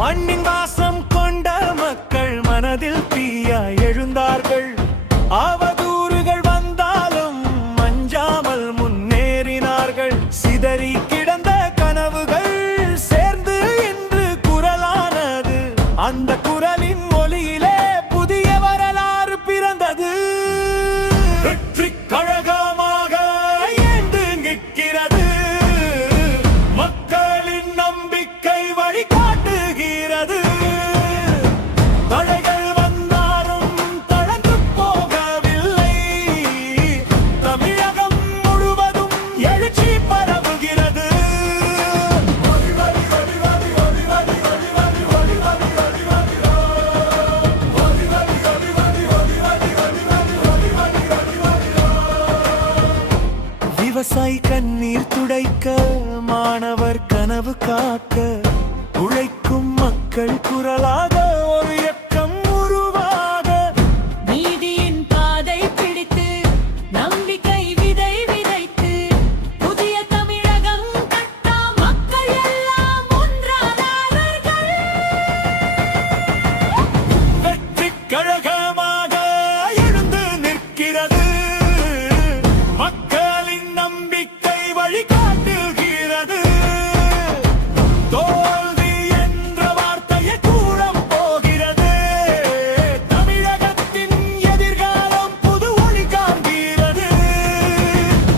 மண்ணின் வாசம் கொண்ட மக்கள் மனதில் தீயாய் எழுந்தார்கள். அவதூறுகள் வந்தாலும் அஞ்சாமல் முன்னேறினார்கள். சிதறி கிடந்த கனவுகள் சேர்ந்து இன்று குரலானது. அந்த குரலின் ஒலியிலே புதிய வரலாறு பிறந்தது. வெற்றி கழகமாக எழுந்து நிற்கிறது. மக்களின் நம்பிக்கை வழிகாட்டுகிறது. தடைகள் வந்தாலும் தளர்ந்து போகவில்லை. தமிழகம் முழுவதும் எழுச்சி பரவுகிறது. விவசாயி கண்ணீர் துடைக்க, மாணவர் கனவு காக்க, உழைக்கும் மக்கள் குரலாக ஒரு இயக்கம் உருவாக, நீதியின் பாதை பிடித்து நம்பிக்கை விதை விதைத்து புதிய தமிழகம் கட்ட மக்கள் எல்லாம் ஒன்றானார்கள். வெற்றி கழகமாக எழுந்து நிற்கிறது. மக்களின் நம்பிக்கை வழிகாட்டுகிறது. தோல்வி என்ற வார்த்தையை கூறம் போகிறது. தமிழகத்தின் எதிர்காலம் புது ஒளி காண்கிறது.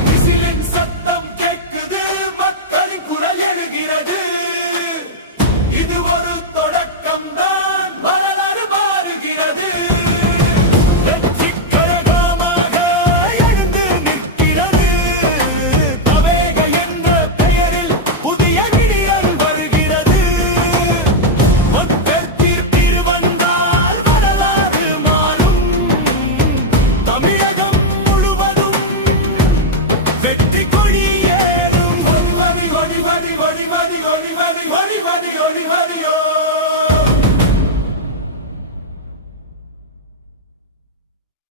விசிலின் சத்தம் கேட்குது, மக்களின் குரல் எழுகிறது. இது ஒரு தொடக்கம் தான், வரலாறு மாறுகிறது. வெற்றி கழகமாக எழுந்து நிற்கிறது. தவேக என்ற பெயரில் புதிய விடியல் வருகிறது. மக்கள் தீர்ப்பில் வந்தால் வரலாறு மாறும். தமிழகம் முழுவதும் வெற்றி